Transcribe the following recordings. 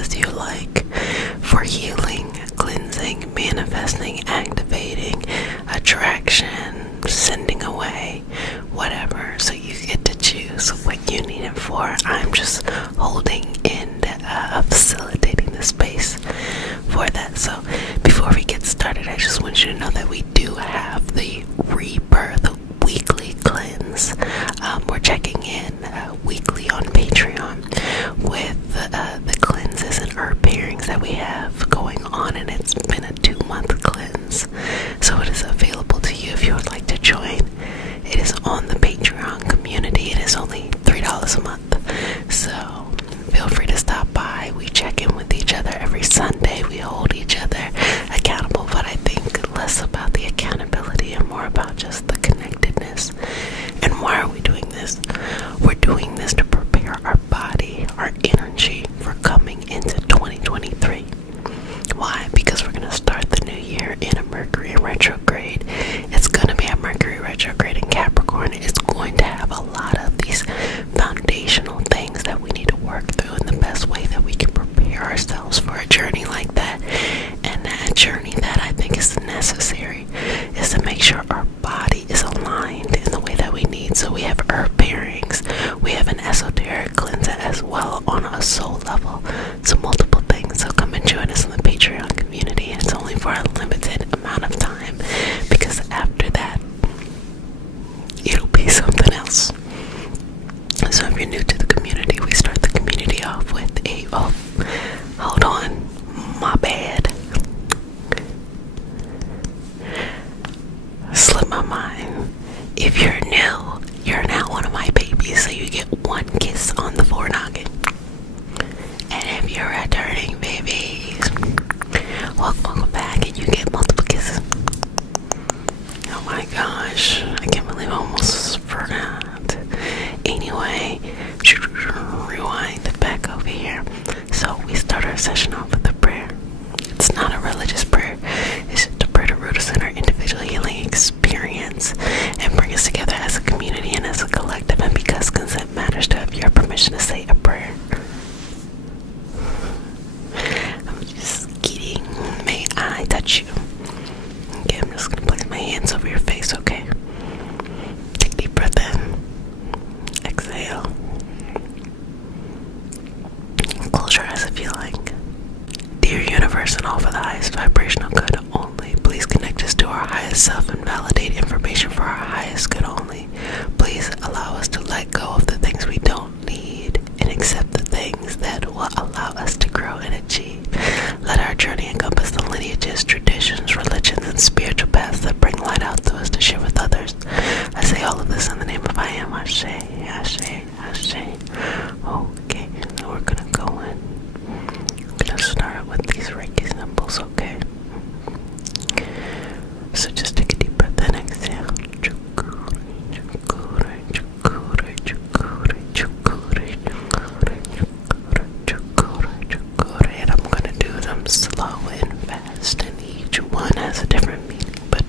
as you like for healing, cleansing, manifesting, activating, attraction, sending away, whatever. So you get to choose what you need it for. I'm just holding and facilitating the space for that. So before we get started, I just want you to know that we do have the Rebirth weekly cleanse. We're checking in weekly on Patreon with the cleanses and herb pairings that we have going on, and it's been a 2-month cleanse, so it is available to you if you would like to join. It is on the Patreon community. It is only $3 a month, so feel free to stop by. We check in with each other every Sunday. We hold each other accountable, but I think less about the accountability and more about just the connectedness. And why are we doing this? We're doing this to prepare our body, our energy for coming into 2023. Why? Because we're going to start the new year in a Mercury retrograde. It's going to be a Mercury retrograde in Capricorn. It's going to have a lot of these foundational things that we need to work through, and the best way that we can prepare ourselves for a journey like that, and that journey that I think is necessary, is to make sure our body is aligned in the way that we need. So we have herb pairings, we have an esoteric cleanser as well on a soul level. So multiple things. So come and join us in the Patreon community. It's only for a limited amount of time, because after that it'll be something else. So if you're new to the community, we start the community off with hold on, my bad, slipped my mind. If you're new, you're now one of my babies, so you get one kiss on the forehead. And if you're returning babies, welcome back, and you get multiple kisses. Oh my gosh, I can't believe I almost forgot. Anyway, rewind back over here. So we start our session off with a prayer. It's not a religious prayer. It's just a prayer to root us in our individual healing experience and bring us together as a community and as a collective. And because consent matters, to have your permission to say a prayer. I'm just kidding. May I touch you? Okay, I'm just gonna place my hands over your face, okay? Take a deep breath in. Exhale. Close your eyes if you like. Dear universe and all for the highest vibrational good only, please connect us to our highest self and validate information for our highest good only. Please allow us to let go of the things we don't need and accept the things that will allow us to grow and achieve. Let our journey encompass the lineages, traditions, religions, and spiritual paths that bring light out to us to share with others. I say all of this in the name of I am. Ashe, Ashe, Ashe. Okay, now we're gonna go in. I'm gonna start with these Reiki symbols, okay? So just take a deep breath in, exhale. And I'm gonna do them slow and fast, and each one has a different meaning, but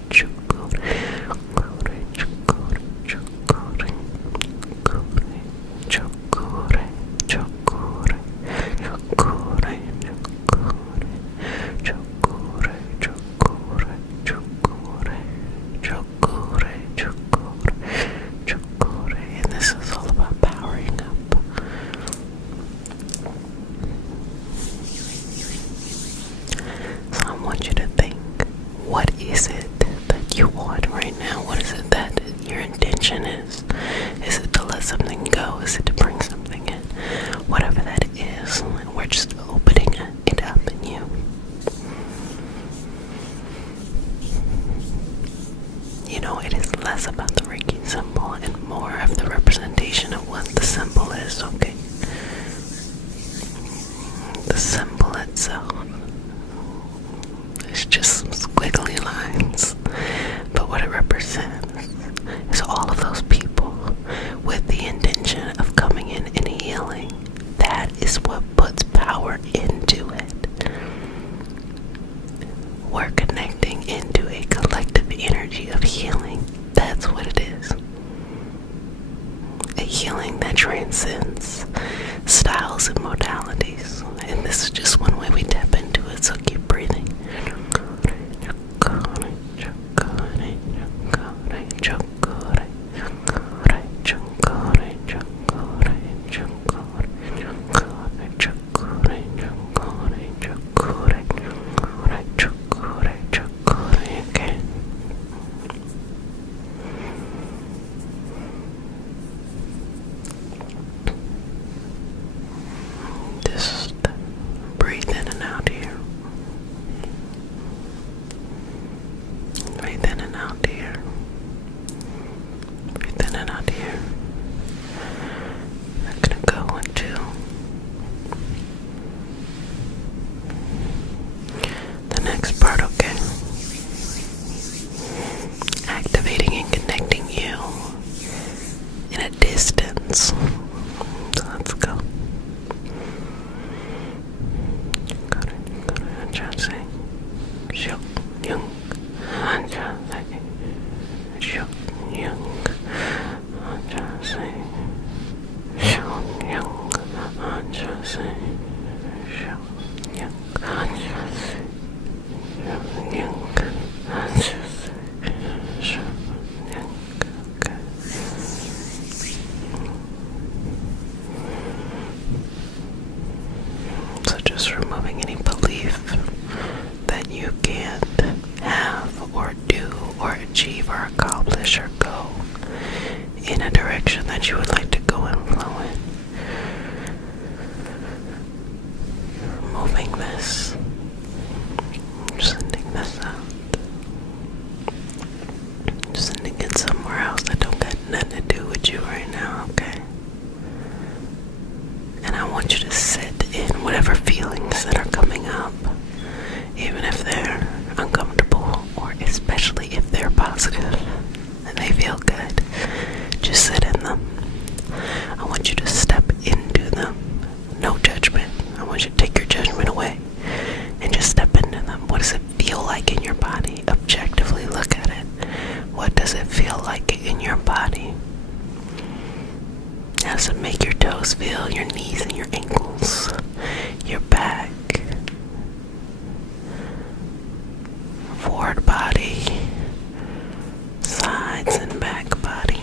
and this is all about powering up. So I want you to think, what is it that you want right now? What is it that your intention is? Is it to let something go? Is it to bring something in? Whatever that is, we're just opening it up in you. You know, it is less about the Reiki symbol and more of the representation of what the symbol is, okay? The symbol itself is just some squiggly lines, but what it represents is all of those people with the intention of coming in and healing. That is what puts power into it. We're connecting into a collective energy of healing. That's what it is. A healing that transcends styles and modalities. And this is just So just removing any belief that you can't have or do or achieve or accomplish or go in a direction that you would like to go and flow in. Removing this, sending this out, sending it somewhere else that don't got nothing to do with you right now, okay? And I want you to sit in whatever feelings that are coming up, even if they're uncomfortable or especially if they're positive and they feel good. Just sit in them. I want you to step into them. No judgment. I want you to take your judgment away and just step into them. What does it feel like in your body? Objectively look at it. What does it feel like in your body? How does it make your toes feel, your knees and your ankles, your back, forward body, sides and back body?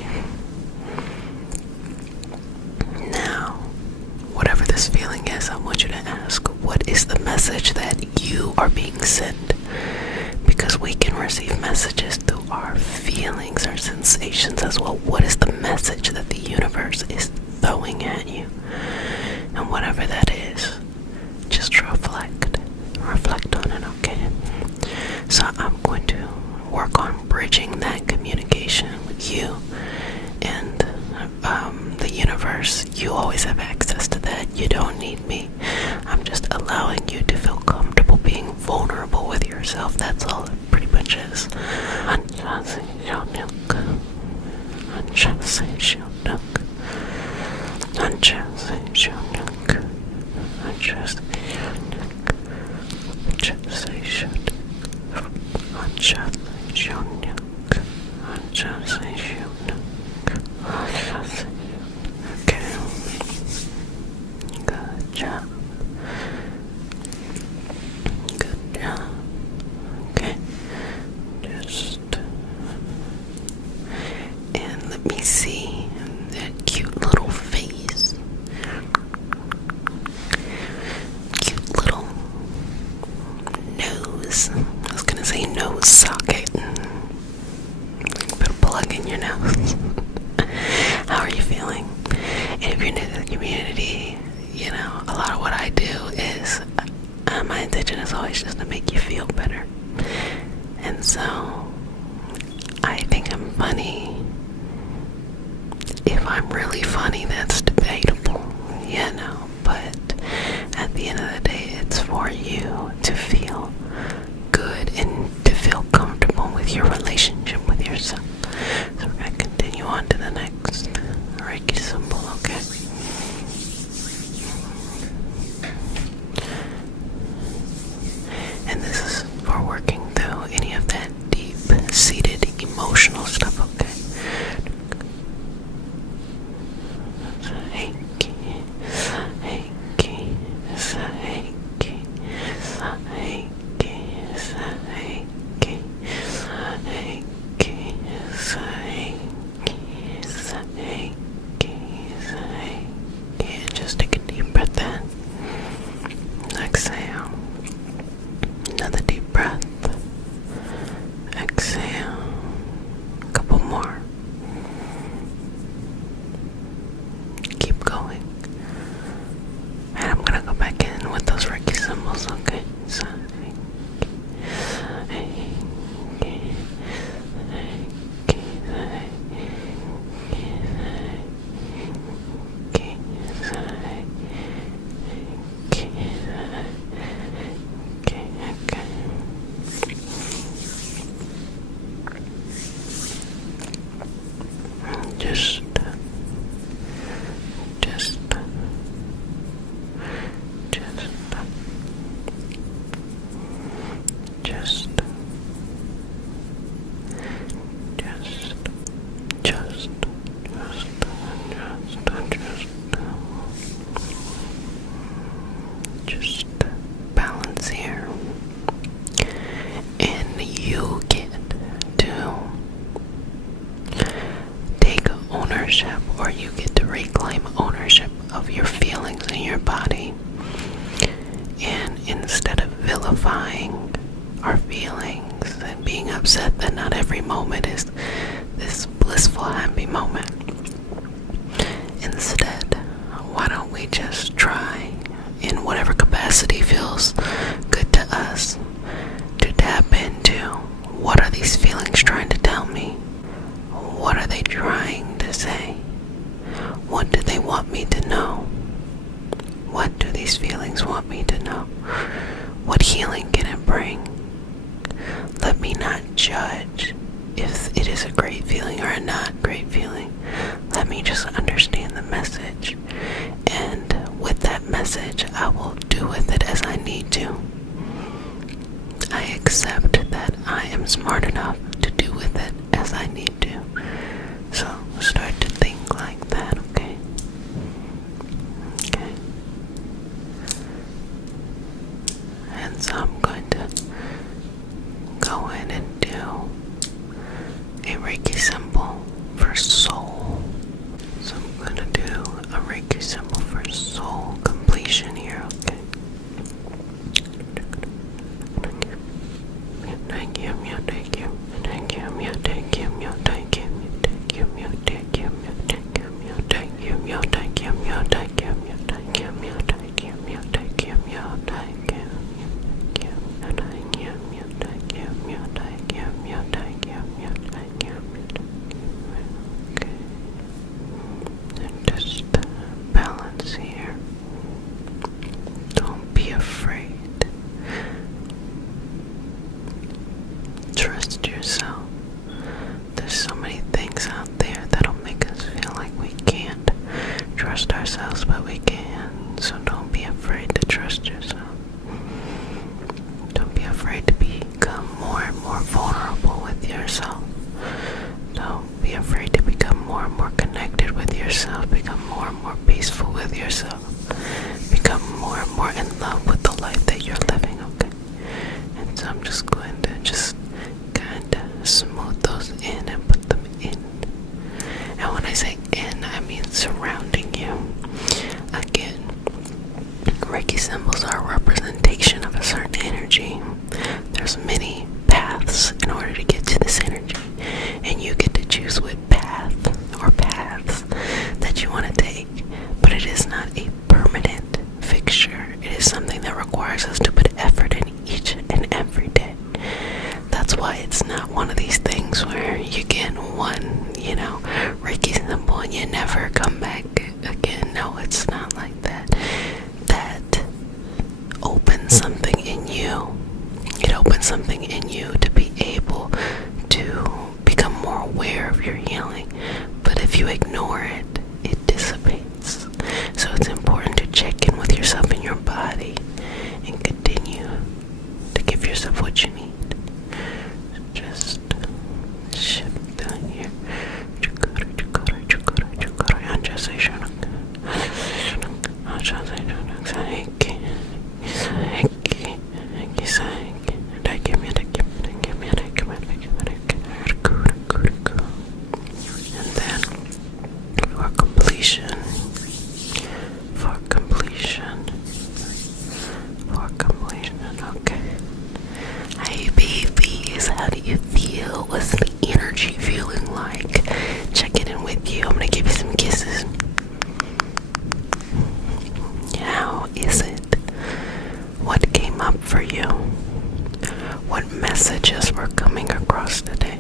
Now, whatever this feeling is, I want you to ask, what is the message that you are being sent? Because we can receive messages through our feelings, our sensations as well. What is the message that the universe is throwing at you? And whatever that is, just reflect on it, okay? So I'm going to work on bridging that communication with you and the universe. You always have access to that. You don't need me. I'm just allowing you to feel comfortable being vulnerable with yourself. That's all it pretty much is. Okay. Good job. Good job. Okay. Just and let me see that cute little face. Cute little nose. I was gonna say nose socket. Put a plug in your nose. How are you feeling? And if you're new to the community, you know, a lot of what I do is my intention is always just to make you feel better. And so I think I'm funny. If I'm really funny, that's debatable, you know, but at the end of the day, it's for you to feel good and to feel comfortable with your relationship with yourself. So we're going to continue on to the next Reiki symbol, okay? And this is for working through any of that deep-seated emotional stuff, okay? Reiki, Reiki, Reiki, Reiki, justifying our feelings and being upset that not every moment is this blissful, happy moment. Instead, why don't we just try, in whatever capacity feels good to us, to tap into what are these feelings trying to tell me? What are they trying to say? What do they want me to know? What do these feelings want me to know? What healing can it bring? Let me not judge if it is a great feeling or a not great feeling. Let me just understand the message. And with that message, I will do with it as I need to. I accept that I am smart enough to do with it as I need to. So start to think like that, okay? Okay. And so I'm going to go in and do a Reiki symbol for soul. So I'm going to do a Reiki symbol for soul completion here, okay? Thank you, thank you, thank you, thank you, thank you, thank you, thank you, thank you, thank you, thank you, thank you, thank you, thank you, thank you, thank you, okay. And just balance here. Don't be afraid. Trust yourself. There's so many things out there that'll make us feel like we can't trust ourselves, but we can. So don't be afraid to trust yourself. Don't be afraid to become more and more vulnerable with yourself. Don't be afraid to become more and more connected with yourself. Become more and more peaceful with yourself. Become more and more in love with the life that you're living, okay? And so I'm just going to kind of smooth those in and put them in. And when I say in, I mean surrounding you. Again, Reiki symbols are a representation of a certain energy. There's many paths in order to get to this energy, and you get to choose what path or paths that you want to take. But it is not a permanent fixture. It is something that requires us to put effort in each and every day. That's why it's not one of these things where you get one, Reiki symbol and you never come back again. No, it's not like that. That opens something in you. It opens something in you to be able to become more aware of your healing. But if you ignore it, it dissipates. So it's important to check in with yourself and your body and continue to give yourself what you need. Just shift down here. And then for completion, okay. Hey babies, how do you feel? What's the energy feeling like? Checking in with you. I'm gonna give you some kisses. How is it? What came up for you? What messages were coming across today?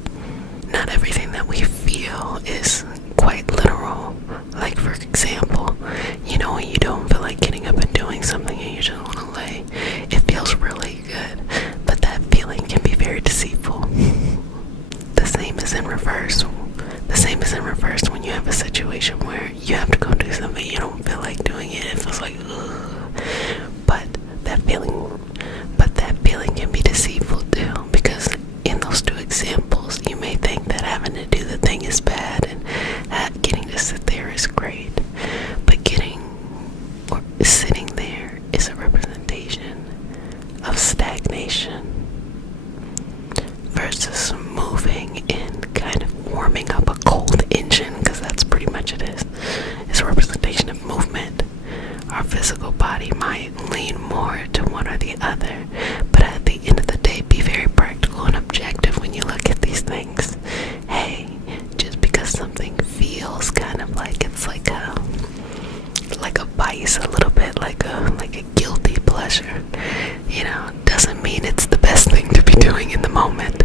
Not everything that we feel is quite literal. Like, for example, when you don't feel like getting up and doing something and you just want to lay, it feels really good, but that feeling can be very deceitful. The same is in reverse. When you have a situation where you have to go do something, you don't feel like doing it, it feels like, ugh. But that feeling can be deceitful too, because in those two examples, you may think that having to do the thing is bad and getting to sit there is great. But sitting there is a representation of stagnation versus moving and kind of warming up a cold engine, because that's pretty much it is. It's a representation of movement. Our physical body might lean more to one or the other, but babies a little bit like a guilty pleasure. Doesn't mean it's the best thing to be doing in the moment.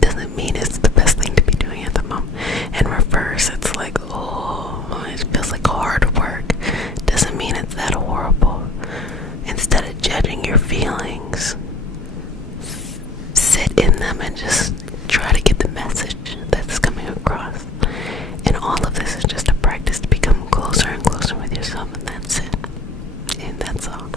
Doesn't mean it's the best thing to be doing at the moment. In reverse, it's like, oh, it feels like hard work. Doesn't mean it's that horrible. Instead of judging your feelings, sit in them and just try to get the message that's coming across. And all of this is just a practice to become closer and closer with yourself, and that's it. And that's all.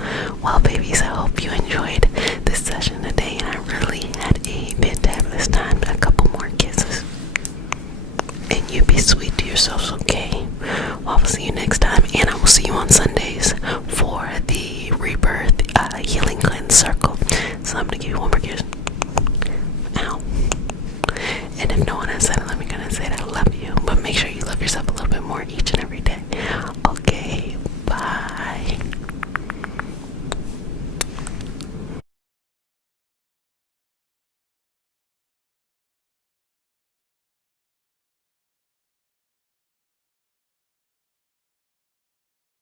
Well, babies, I hope you enjoyed this session today, and I really had a fantabulous time. A couple more kisses. And you be sweet to yourselves, okay? Well, I will see you next time, and I will see you on Sundays for the Rebirth Healing Cleanse Circle. So I'm going to give you one more kiss. Ow. And if no one has said it, let me go and say that I love you. But make sure you love yourself a little bit more each and